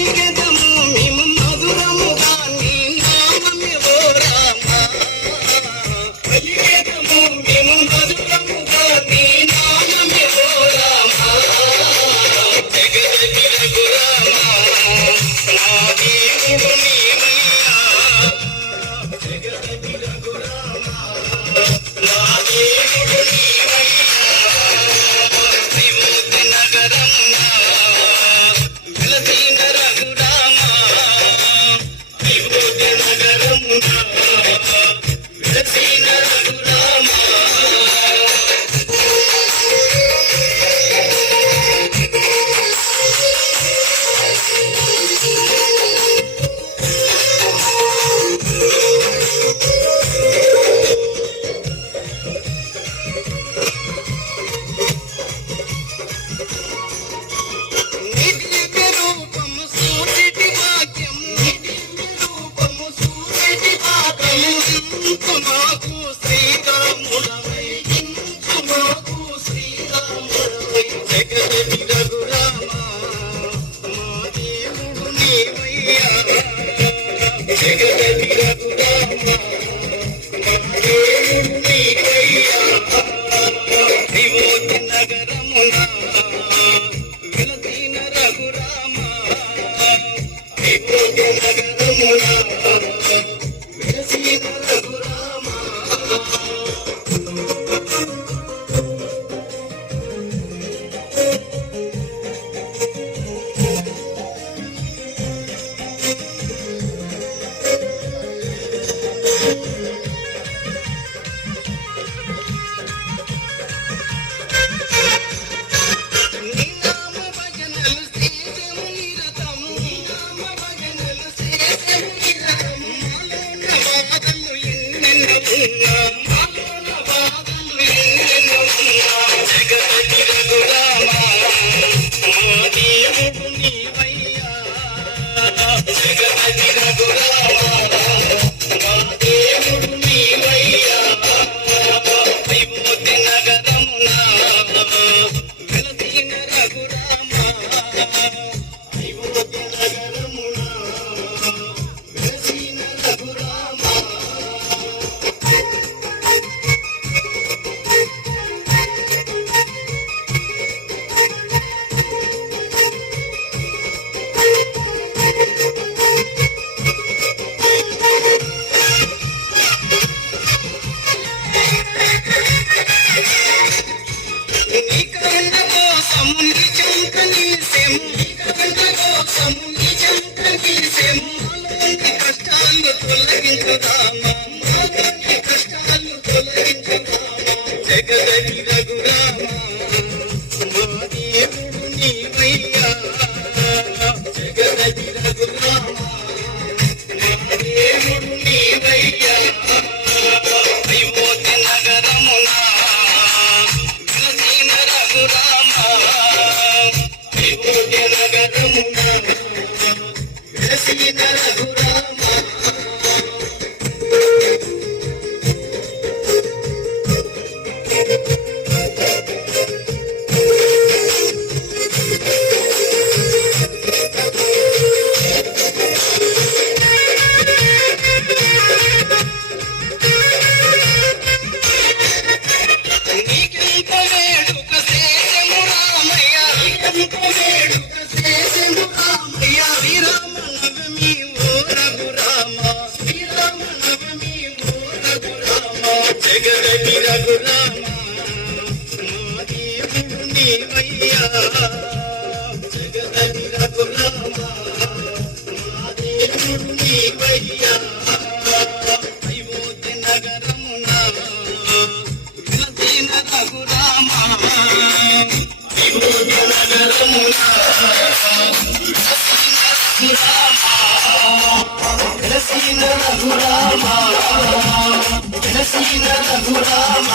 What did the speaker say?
పలికెదము మేము మధురముగా నీ నామమే ఓ రామ పలికెదము మేము మధురముగా నీ నామమే ఓ రామ జగదగి రఘురామ నా దేవుడు నీవయ్యా జగదగి రఘురామ నా దేవుడు నీవయ్యా విముక్తి నగరమున వెలసిన రఘురామ విముక్తి నగరమున వెలసిన రఘురామ నిత్య రూపము సూచిటి వాక్యము రూపము సూచిటి వాక్యము ఇంతు మాకు శ్రీరాముడవై ఇంతు మాకు శ్రీరాముడవై జగదగి రఘురామ మా దేవుడు నీవయ్యా జగదగి రఘురామ మా దేవుడు నీవయ్యా విమోచన నగరమున వెలసిన రఘురామ విమోచన నగరమున వెలసిన రఘురామ నీ నామ భజనలు చేసెము నిరతము నీ నామ భజనలు చేసెము నిరతము మాలోన బాధలు ఎన్నెన్నో ఉన్నా జగదగి రఘురామ మా దేవుడు నీవయ్యా జగదగి రఘురామ మా దేవుడు నీవయ్యా విముక్తి నగరమున వెలసిన రఘురామ విముక్తి నగరమున వెలసిన రఘురామ నీ కరుణ కోసము నీ చెంత నిలిసెము నీ కరుణ కోసము నీ చెంత నిలిసెము మాలోని కష్టాలు తొలగించుదామా మాలోని కష్టాలు తొలగించుదామా జగదగి రఘురామ మా దేవుడు నీవయ్యా జగదగి రఘురామ మా దేవుడు నీవయ్యా విమోచన నగరమున వెలసిన రఘురామ విమోచన నగరమున వెలసిన రఘురామ నీకెంత వేడుక చేసెము రామయ్య నీకెంత వేడుక చేసెము రామయ్య శ్రీరామ నవమి ఓ రఘురామ శ్రీరామ నవమి ఓ రఘురామ జగదగి రఘురామ మా దేవుడు నీవయ్యా జగదగి రఘురామ మా దేవుడు నీవయ్యా విమోచన నగరమున వెలసిన రఘురామ విమోచన నగరమున వెలసిన రఘురామ వెలసిన రఘురామ